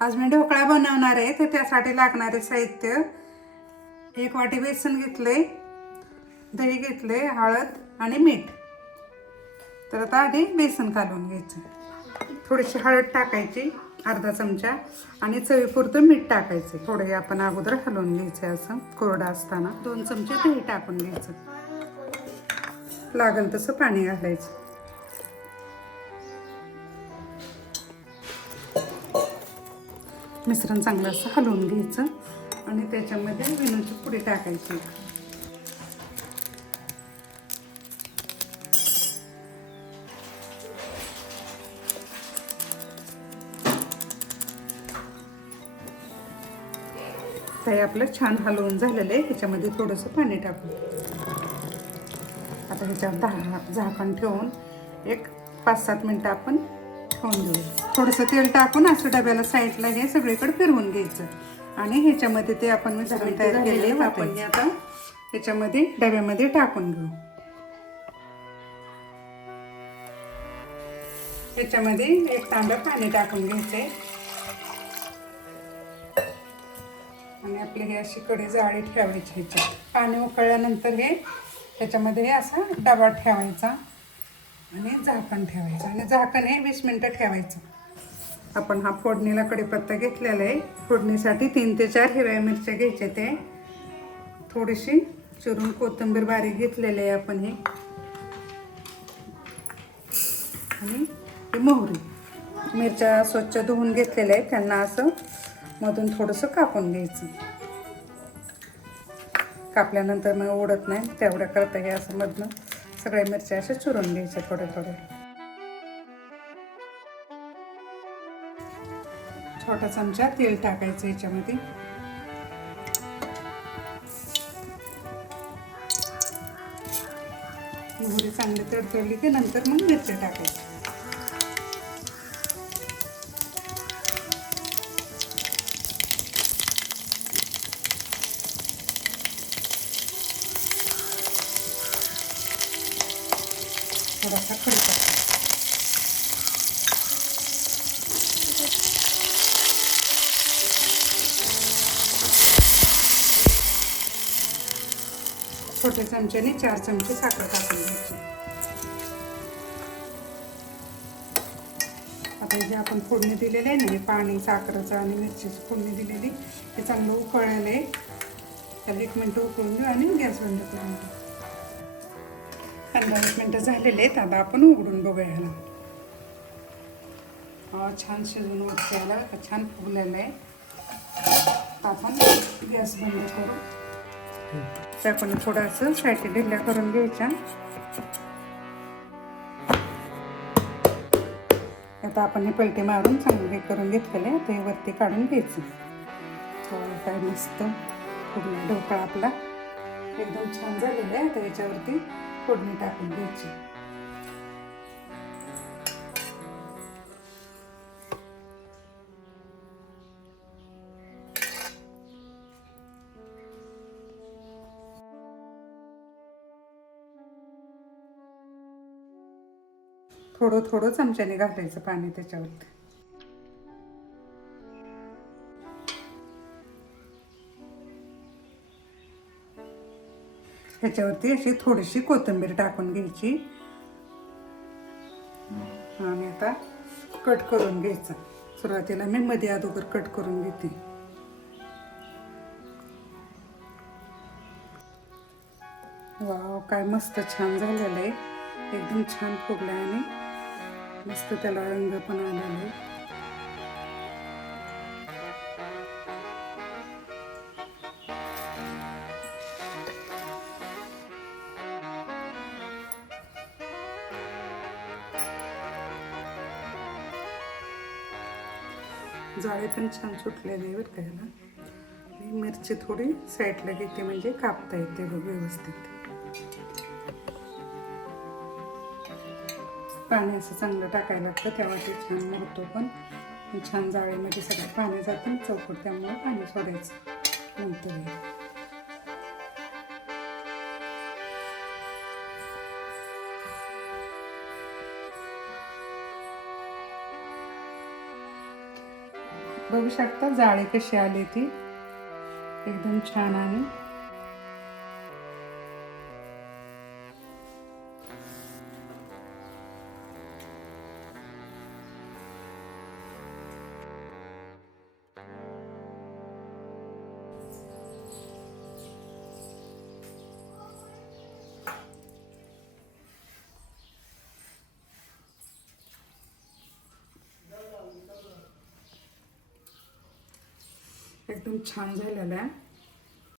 आज मी ढोकळा बनवणार आहे तर त्यासाठी लागणारे साहित्य. एक वाटी बेसन घेतले दही घेतले हळद आणि मीठ. तर आता आधी बेसन घालून घ्यायचं. थोडीशी हळद टाकायची अर्धा चमचा आणि चवीपुरतं मीठ टाकायचं. थोडे आपण अगोदर हलवून घ्यायचं असं कोरडं असताना. दोन चमचे दही टाकून घ्यायचं. लागेल तसं पाणी घालायचं. मिश्रण चांगलं असं हलवून घ्यायचं आणि त्याच्यामध्ये विनूची पुडी टाकायची. ते आपलं छान हलवून झालेलं आहे. ह्याच्यामध्ये थोडंसं पाणी टाकू आता ह्याच्यावर दहा झाकण ठेवून एक पाच सात मिनटं आपण ठेवून देऊ थोडंसं तेल टाकून असं डब्याला साईडला हे सगळीकडे फिरवून घ्यायचं. आणि ह्याच्यामध्ये ते आपण मिश्रण तयार केले आपण आता ह्याच्यामध्ये डब्यामध्ये टाकून घेऊ. ह्याच्यामध्ये एक तांब्या पाणी टाकून घ्यायचंय. आणि आपले हे अशी कढी जाळी ठेवायची ह्याच्यात. पाणी उकळल्यानंतर हे ह्याच्यामध्ये हे असा डबा ठेवायचा. आणि झाकण ठेवायचं. आणि झाकण हे वीस मिनटं ठेवायचं. आपण हा फोडणीला कढीपत्ता घेतलेला आहे. फोडणीसाठी तीन ते चार हिरव्या मिरच्या घ्यायच्या ते थोडीशी चिरून कोथिंबीर बारीक घेतलेली आहे आपण हे. आणि ही मोहरी. मिरच्या स्वच्छ धुवून घेतलेल्या आहेत. त्यांना असं मधून थोडंसं कापून घ्यायचं. कापल्यानंतर मग ओढत नाही. तेवढ्या करता हे असं मधनं. सगळ्या मिरच्या अशा चुरून घ्यायच्या थोड्या थोड्या छोटा चमचा तेल टाकायचं याच्यामध्ये. मोहरी चांगली तडतडली की नंतर मग मिरच्या टाकायची थोडासा कढीपत्ता छोट्या चमच्याने चार चमचे साखर टाकून घ्यायची. आता जे आपण फोडणी दिलेले आहे ना हे पाणी साखरेचं आणि मिरचीची फोडणी दिलेली हे चांगलं उकळलेलं आहे. त्याला एक मिनटं उकळून घेऊ आणि गॅस बंद करून घेऊ. पंधरा वीस मिनटं झालेले आहेत. आता आपण उघडून बघूया ह्याला. छान शिजून उठते याला. छान फुगलेलं आहे. आपण गॅस बंद करू. तर आपण थोडंसं साईटी ढिल्या करून घ्यायच्या. आता आपण हे पलटी मारून चांगले करून घेतलेलं आहे. आता हे वरती काढून घ्यायचं. थोडं काय मस्त पूर्ण ढोकळा आपला. एकदम छान झालेला आहे आता याच्यावरती. फोडणी टाकून घ्यायची. थोडं थोडं चमच्याने घालायचं पाणी त्याच्यावरती. ह्याच्यावरती अशी थोडीशी कोथिंबीर टाकून घ्यायची. आणि आता कट करून घ्यायचं. सुरुवातीला मी मध्ये अगोदर कट करून घेते. वाव काय मस्त छान झालेलं आहे. एकदम छान फुगलं आहे आणि मस्त त्याला रंग पण आलेला आहे. जाळे पण छान सुटलेले बरं का ह्याला. आणि मिरची थोडी साईडला घेते म्हणजे कापता येते बघ व्यवस्थित. पाणी असं चांगलं टाकायला लागतं तेव्हा ते छान मोडतो पण. छान जाळीमध्ये सगळं पाणी जातं चौकट त्यामुळे पाणी सोडायचं. नंतर बघू शकता जाळी कशी आली ती. एकदम छान आणि एकदम छान झालेला आहे.